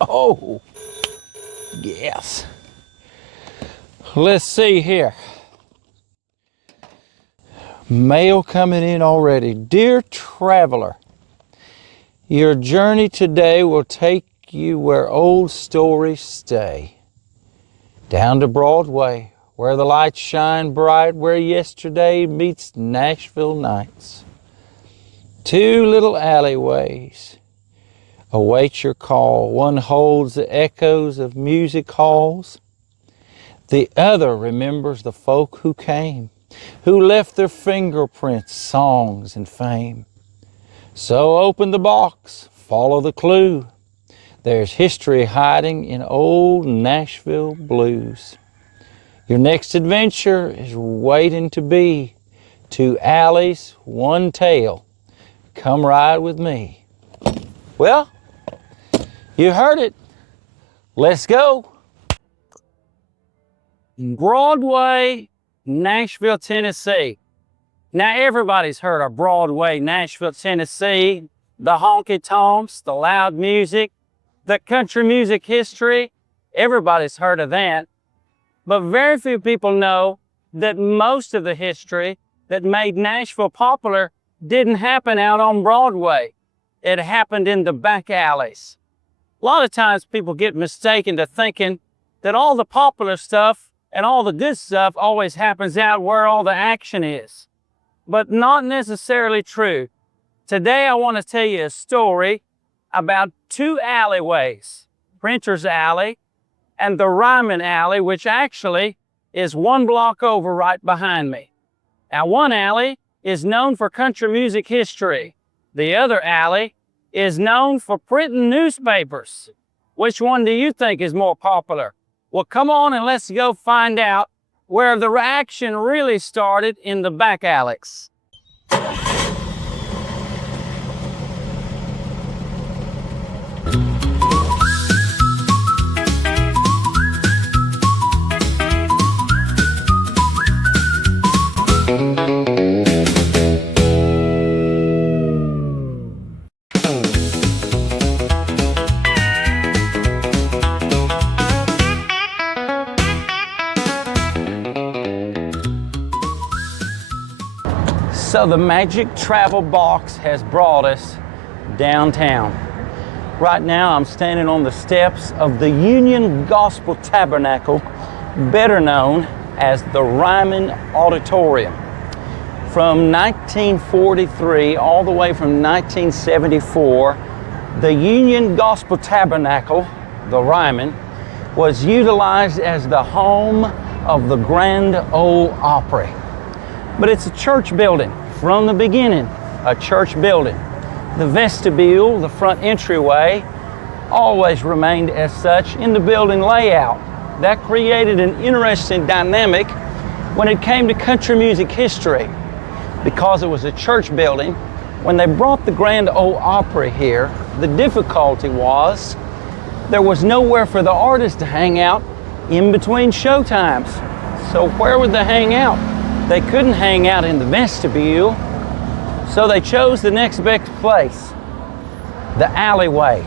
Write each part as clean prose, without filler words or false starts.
Oh, yes. Let's see here. Mail coming in already. Dear traveler, your journey today will take you where old stories stay. Down to Broadway, where the lights shine bright, where yesterday meets Nashville nights. Two little alleyways await your call. One holds the echoes of music halls. The other remembers the folk who came, who left their fingerprints, songs, and fame. So open the box, follow the clue. There's history hiding in old Nashville blues. Your next adventure is waiting to be two alleys, one tale. Come ride with me. Well, you heard it. Let's go. Broadway, Nashville, Tennessee. Now everybody's heard of Broadway, Nashville, Tennessee, the honky-tonks, the loud music, the country music history. Everybody's heard of that. But very few people know that most of the history that made Nashville popular didn't happen out on Broadway. It happened in the back alleys. A lot of times people get mistaken to thinking that all the popular stuff and all the good stuff always happens out where all the action is. But not necessarily true. Today I want to tell you a story about two alleyways, Printer's Alley and the Ryman Alley, which actually is one block over right behind me. Now, one alley is known for country music history. The other alley is known for printing newspapers. Which one do you think is more popular? Well, come on and let's go find out where the action really started in the back alleys. So the magic travel box has brought us downtown. Right now I'm standing on the steps of the Union Gospel Tabernacle, better known as the Ryman Auditorium. From 1943 all the way from 1974, the Union Gospel Tabernacle, the Ryman, was utilized as the home of the Grand Ole Opry. But it's a church building from the beginning, a church building. The vestibule, the front entryway, always remained as such in the building layout. That created an interesting dynamic when it came to country music history. Because it was a church building, when they brought the Grand Ole Opry here, the difficulty was there was nowhere for the artists to hang out in between show times. So where would they hang out? They couldn't hang out in the vestibule, so they chose the next best place, the alleyway.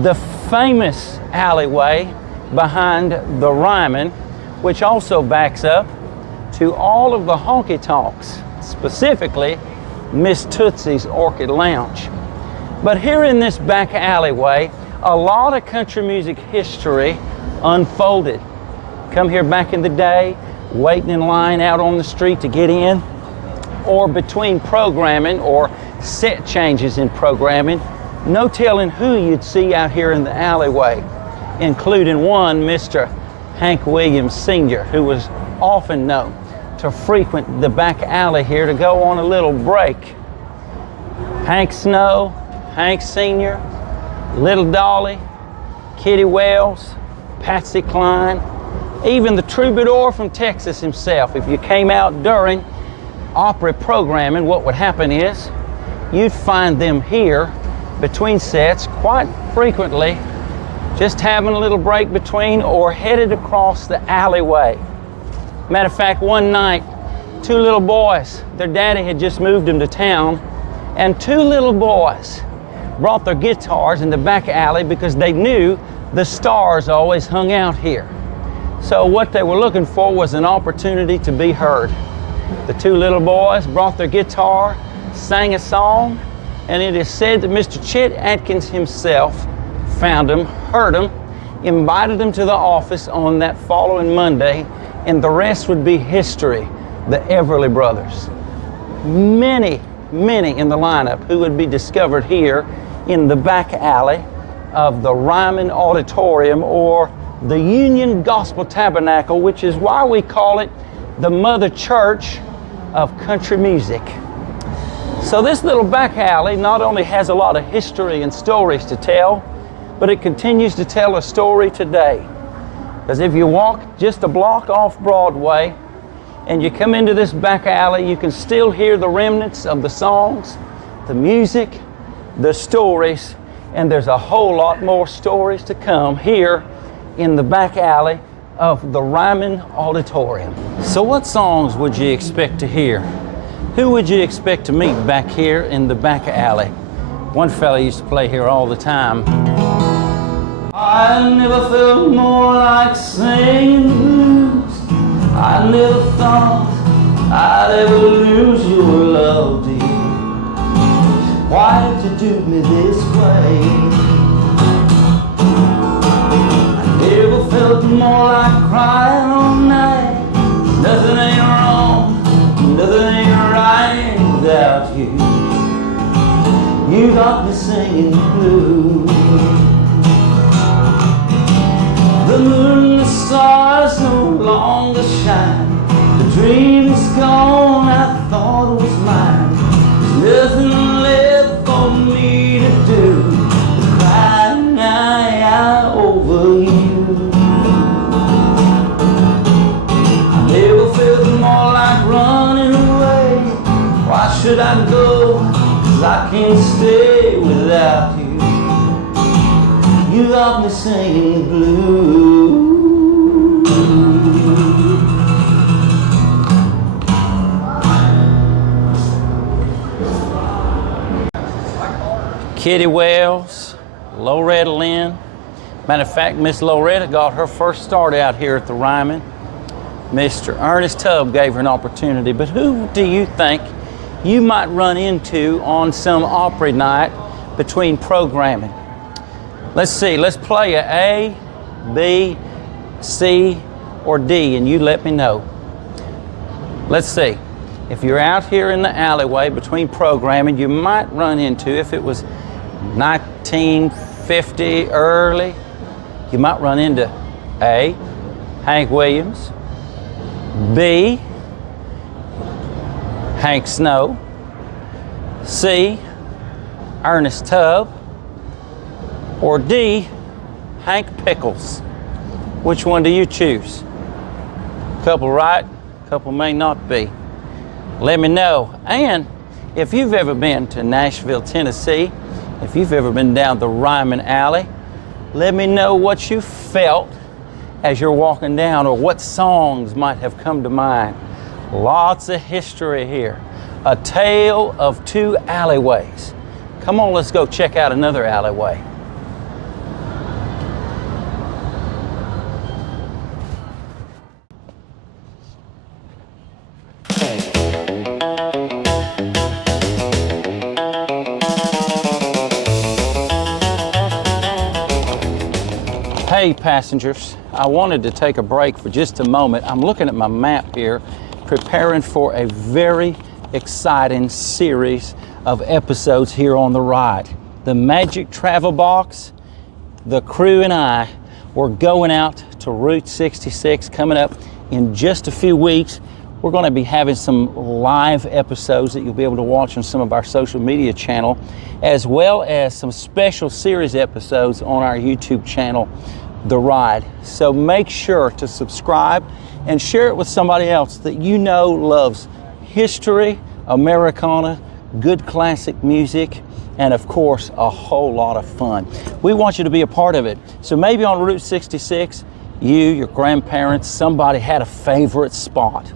The famous alleyway behind the Ryman, which also backs up to all of the honky-tonks, specifically Miss Tootsie's Orchid Lounge. But here in this back alleyway, a lot of country music history unfolded. Come here back in the day, waiting in line out on the street to get in, or between programming or set changes in programming, no telling who you'd see out here in the alleyway, including one Mr. Hank Williams Sr., who was often known to frequent the back alley here to go on a little break. Hank Snow, Hank Sr., Little Dolly, Kitty Wells, Patsy Cline, even the troubadour from Texas himself. If you came out during Opry programming, what would happen is you'd find them here between sets quite frequently, just having a little break between or headed across the alleyway. Matter of fact, one night, two little boys, their daddy had just moved them to town, and two little boys brought their guitars in the back alley because they knew the stars always hung out here. So what they were looking for was an opportunity to be heard. The two little boys brought their guitar, sang a song, and it is said that Mr. Chet Atkins himself found them, heard them, invited them to the office on that following Monday, and the rest would be history. The Everly Brothers. Many in the lineup who would be discovered here in the back alley of the Ryman Auditorium, or the Union Gospel Tabernacle, which is why we call it the Mother Church of country music. So this little back alley not only has a lot of history and stories to tell, but it continues to tell a story today. Because if you walk just a block off Broadway and you come into this back alley, you can still hear the remnants of the songs, the music, the stories, and there's a whole lot more stories to come here in the back alley of the Ryman Auditorium. So what songs would you expect to hear? Who would you expect to meet back here in the back alley? One fella used to play here all the time. I never felt more like singing blues. I never thought I'd ever lose your love, dear. Why did you do me this way? I never felt more like crying all night. Nothing ain't wrong, nothing ain't right without you. You got me singing blues. The moon and the stars no longer shine. The dream is gone, I thought it was mine. There's nothing left for me to do but cry now over you. I never felt more like running away. Why should I go? 'Cause I can't stay without you. You got me singing blues. Kitty Wells, Loretta Lynn. Matter of fact, Miss Loretta got her first start out here at the Ryman. Mr. Ernest Tubb gave her an opportunity, but who do you think you might run into on some Opry night between programming? Let's see, let's play a B, C, or D, and you let me know. Let's see. If you're out here in the alleyway between programming, you might run into, if it was 1950 early, you might run into A, Hank Williams, B, Hank Snow, C, Ernest Tubb, or D, Hank Pickles. Which one do you choose? Couple right, couple may not be. Let me know. And if you've ever been to Nashville, Tennessee, if you've ever been down the Ryman Alley, let me know what you felt as you're walking down, or what songs might have come to mind. Lots of history here. A tale of two alleyways. Come on, let's go check out another alleyway. Hey passengers, I wanted to take a break for just a moment. I'm looking at my map here, preparing for a very exciting series of episodes here on the ride. The Magic Travel Box, the crew and I, we're going out to Route 66 coming up in just a few weeks. We're going to be having some live episodes that you'll be able to watch on some of our social media channel, as well as some special series episodes on our YouTube channel, The Ride. So make sure to subscribe and share it with somebody else that you know loves history, Americana, good classic music, and of course, a whole lot of fun. We want you to be a part of it. So maybe on Route 66, you, your grandparents, somebody had a favorite spot.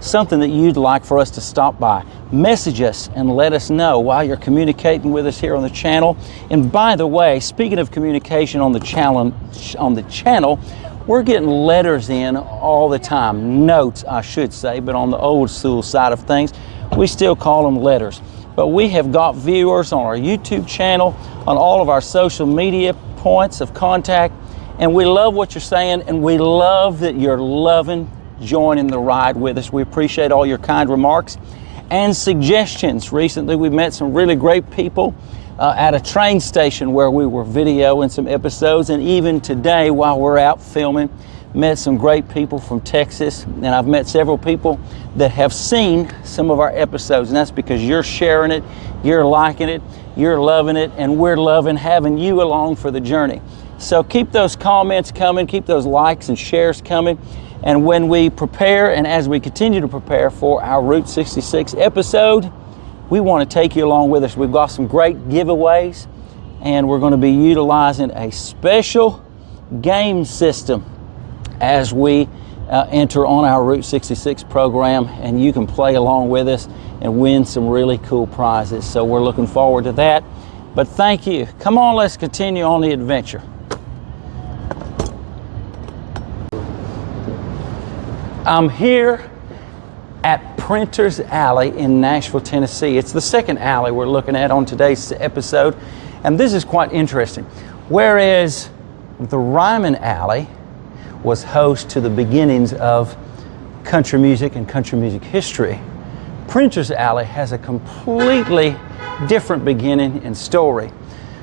something that you'd like for us to stop by, message us and let us know while you're communicating with us here on the channel. And by the way, speaking of communication on the channel, we're getting letters in all the time, notes I should say, but on the old school side of things, we still call them letters. But we have got viewers on our YouTube channel, on all of our social media points of contact, and we love what you're saying, and we love that you're loving joining the ride with us. We appreciate all your kind remarks and suggestions. Recently, we met some really great people at a train station where we were videoing some episodes, and even today while we're out filming, met some great people from Texas, and I've met several people that have seen some of our episodes, and that's because you're sharing it, you're liking it, you're loving it, and we're loving having you along for the journey. So keep those comments coming, keep those likes and shares coming. And when we prepare, and as we continue to prepare for our Route 66 episode, we want to take you along with us. We've got some great giveaways, and we're going to be utilizing a special game system as we enter on our Route 66 program, and you can play along with us and win some really cool prizes. So we're looking forward to that. But thank you. Come on, let's continue on the adventure. I'm here at Printers Alley in Nashville, Tennessee. It's the second alley we're looking at on today's episode, and this is quite interesting. Whereas the Ryman Alley was host to the beginnings of country music and country music history, Printers Alley has a completely different beginning and story.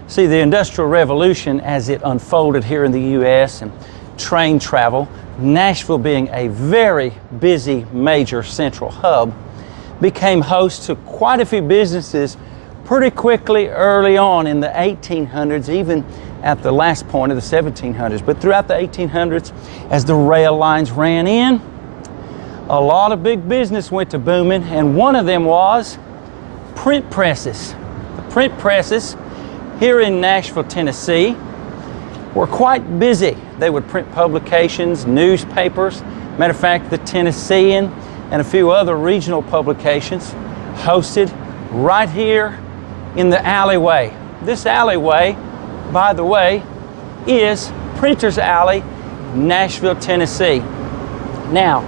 See, the Industrial Revolution, as it unfolded here in the U.S., and train travel, Nashville being a very busy major central hub, became host to quite a few businesses pretty quickly early on in the 1800s, even at the last point of the 1700s. But throughout the 1800s, as the rail lines ran in, a lot of big business went to booming, and one of them was print presses. The print presses here in Nashville, Tennessee, were quite busy. They would print publications, newspapers. Matter of fact, the Tennessean and a few other regional publications hosted right here in the alleyway. This alleyway, by the way, is Printers Alley, Nashville, Tennessee. Now,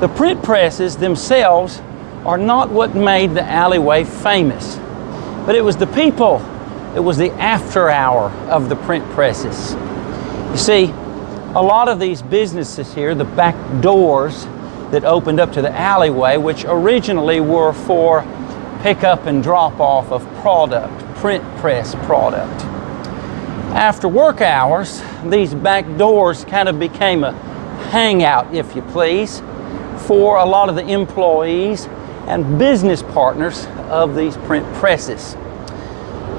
the print presses themselves are not what made the alleyway famous, but it was the people. It was the after hour of the print presses. You see, a lot of these businesses here, the back doors that opened up to the alleyway, which originally were for pickup and drop off of product, print press product. After work hours, these back doors kind of became a hangout, if you please, for a lot of the employees and business partners of these print presses.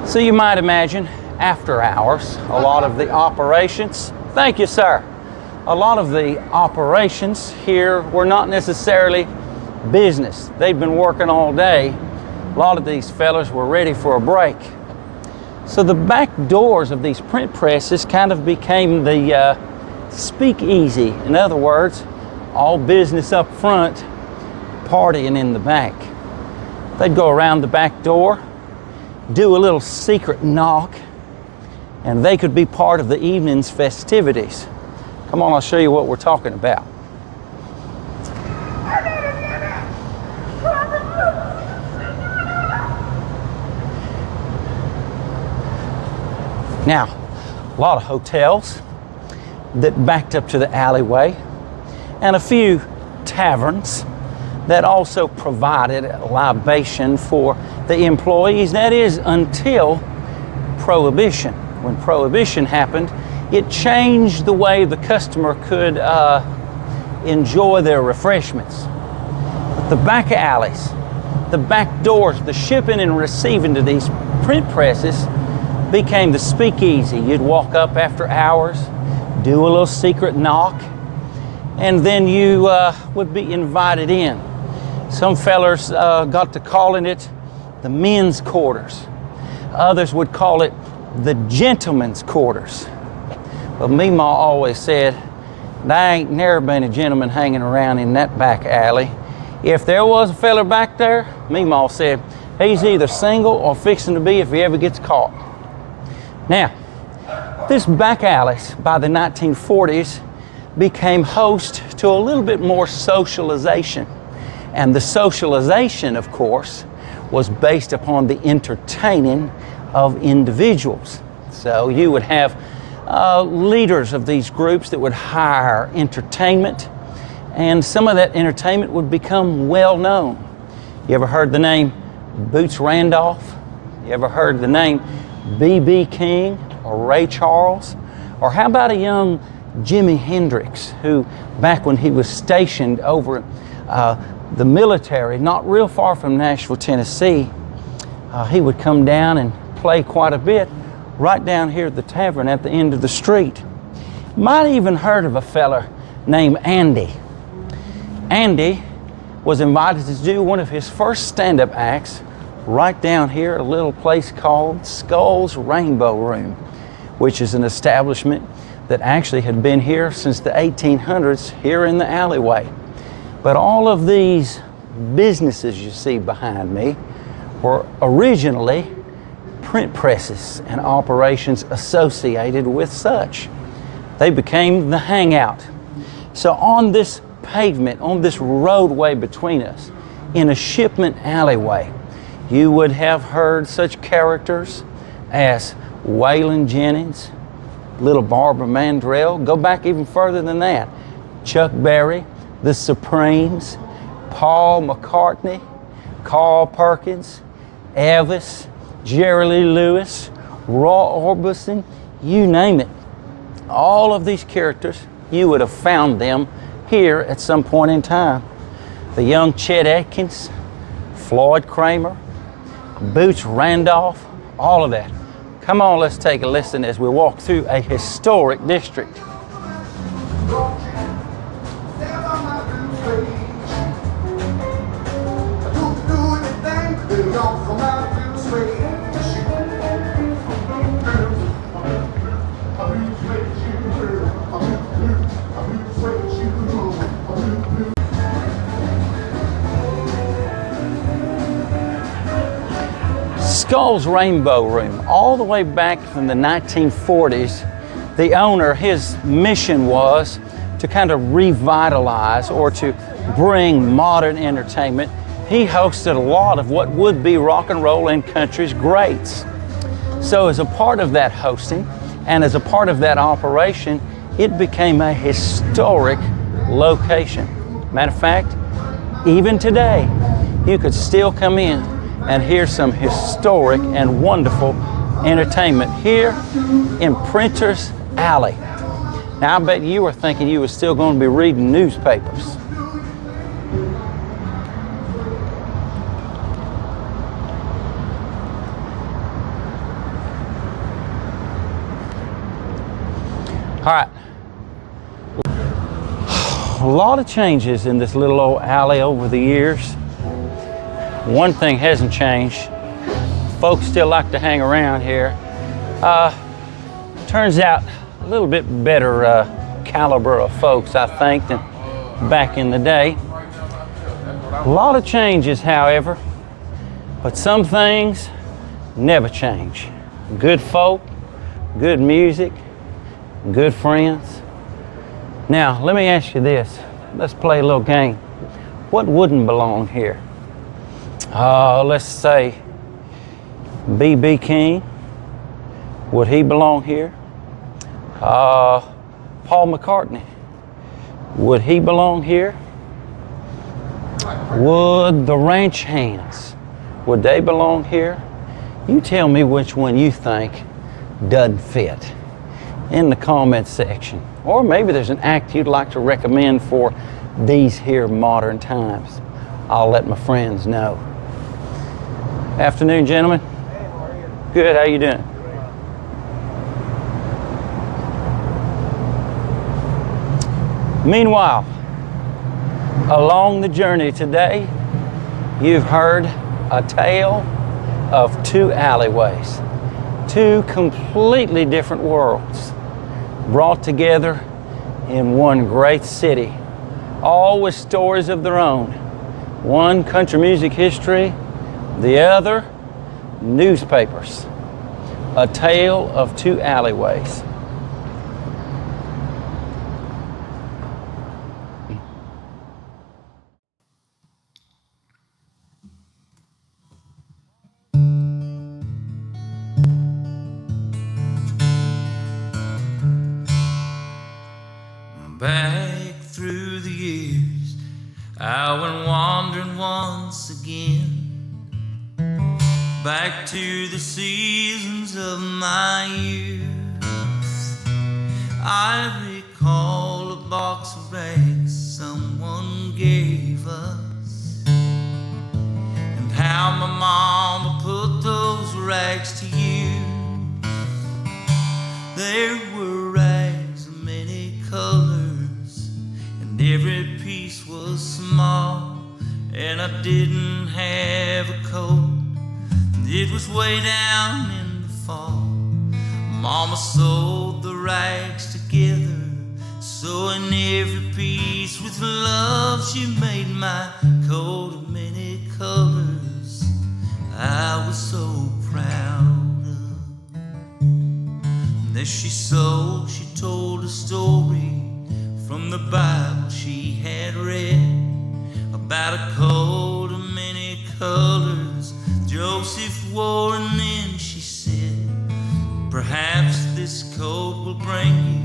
So you might imagine, after hours, a lot of the operations, thank you, sir. A lot of the operations here were not necessarily business. They'd been working all day. A lot of these fellas were ready for a break. So the back doors of these print presses kind of became the speakeasy. In other words, all business up front, partying in the back. They'd go around the back door, do a little secret knock, and they could be part of the evening's festivities. Come on, I'll show you what we're talking about. Now, a lot of hotels that backed up to the alleyway, and a few taverns that also provided libation for the employees. That is until Prohibition. When Prohibition happened, it changed the way the customer could enjoy their refreshments. But the back alleys, the back doors, the shipping and receiving to these print presses became the speakeasy. You'd walk up after hours, do a little secret knock, and then you would be invited in. Some fellers got to calling it the men's quarters. Others would call it the gentleman's quarters. But Meemaw always said, there ain't never been a gentleman hanging around in that back alley. If there was a fella back there, Meemaw said, he's either single or fixing to be if he ever gets caught. Now, this back alleys by the 1940s became host to a little bit more socialization. And the socialization, of course, was based upon the entertaining of individuals. So you would have leaders of these groups that would hire entertainment, and some of that entertainment would become well known. You ever heard the name Boots Randolph? You ever heard the name B.B. King or Ray Charles? Or how about a young Jimi Hendrix, who back when he was stationed over the military, not real far from Nashville, Tennessee, he would come down and play quite a bit right down here at the tavern at the end of the street. Might even heard of a fella named Andy. Andy was invited to do one of his first stand-up acts right down here at a little place called Skull's Rainbow Room, which is an establishment that actually had been here since the 1800s here in the alleyway. But all of these businesses you see behind me were originally print presses and operations associated with such. They became the hangout. So on this pavement, on this roadway between us, in a shipment alleyway, you would have heard such characters as Waylon Jennings, Little Barbara Mandrell, go back even further than that, Chuck Berry, the Supremes, Paul McCartney, Carl Perkins, Elvis, Jerry Lee Lewis, Roy Orbison, you name it. All of these characters, you would have found them here at some point in time. The young Chet Atkins, Floyd Kramer, Boots Randolph, all of that. Come on, let's take a listen as we walk through a historic district. Skull's Rainbow Room, all the way back from the 1940s, the owner, his mission was to kind of revitalize or to bring modern entertainment. He hosted a lot of what would be rock and roll and country's greats. So as a part of that hosting and as a part of that operation, it became a historic location. Matter of fact, even today, you could still come in and hear some historic and wonderful entertainment here in Printer's Alley. Now, I bet you were thinking you were still going to be reading newspapers. All right. A lot of changes in this little old alley over the years. One thing hasn't changed. Folks still like to hang around here. Turns out a little bit better caliber of folks, I think, than back in the day. A lot of changes, however, but some things never change. Good folk, good music, good friends. Now, let me ask you this. Let's play a little game. What wouldn't belong here? Let's say B.B. King. Would he belong here? Paul McCartney. Would he belong here? Would the Ranch Hands, would they belong here? You tell me which one you think doesn't fit in the comments section. Or maybe there's an act you'd like to recommend for these here modern times. I'll let my friends know. Afternoon, gentlemen. Hey, how are you? Good, how you doing? Meanwhile, along the journey today, you've heard a tale of two alleyways, two completely different worlds, brought together in one great city, all with stories of their own. One, country music history. The other, newspapers. A tale of two alleyways. Back through the years, I went wandering once again, back to the seasons of my youth. I recall a box of rags someone gave us, and how my mama put those rags to use. There were rags of many colors, and every piece was small, and I didn't have a coat. It was way down in the fall. Mama sewed the rags together, sewing every piece with love. She made my coat of many colors I was so proud of. And as she sewed, she told a story from the Bible she had read about a coat of many colors Joseph wore, and then she said, perhaps this coat will bring you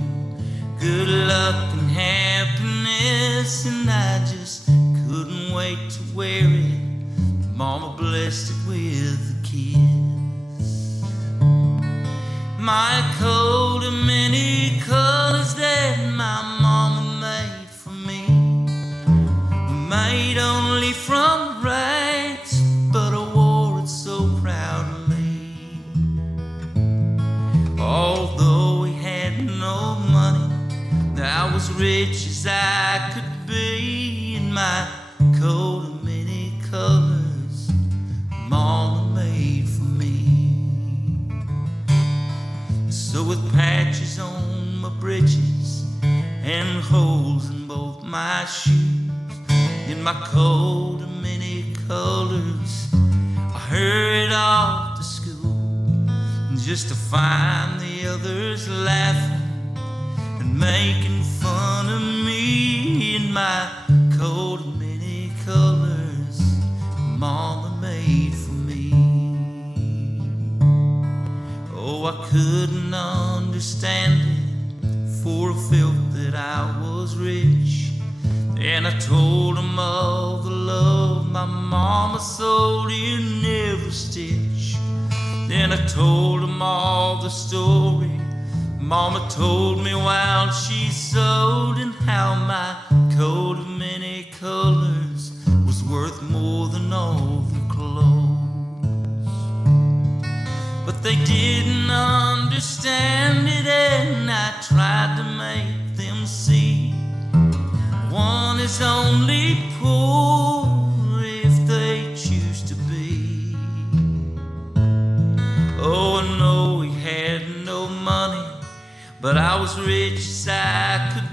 good luck and happiness. And I just couldn't wait to wear it. Mama blessed it with a kiss. My coat of many colors that my mama made for me, made only from rags, but I wore it so proudly. Although we had no money, I was rich as I could be, in my coat of many colors Mama made for me. So with patches on my breeches and holes in both my shoes, in my coat of many colors, I hurried off to school, just to find the others laughing and making fun of me in my coat of many colors Mama made for me. Oh, I couldn't understand it, for I felt that I was rich, and I told them of the love my mama sewed in every stitch. Then I told them all the story Mama told me while she sewed, and how my coat of many colors was worth more than all the clothes. But they didn't understand it, and I tried to make them see one is only poor if they choose to be. Oh, I know we had no money, but I was rich as I could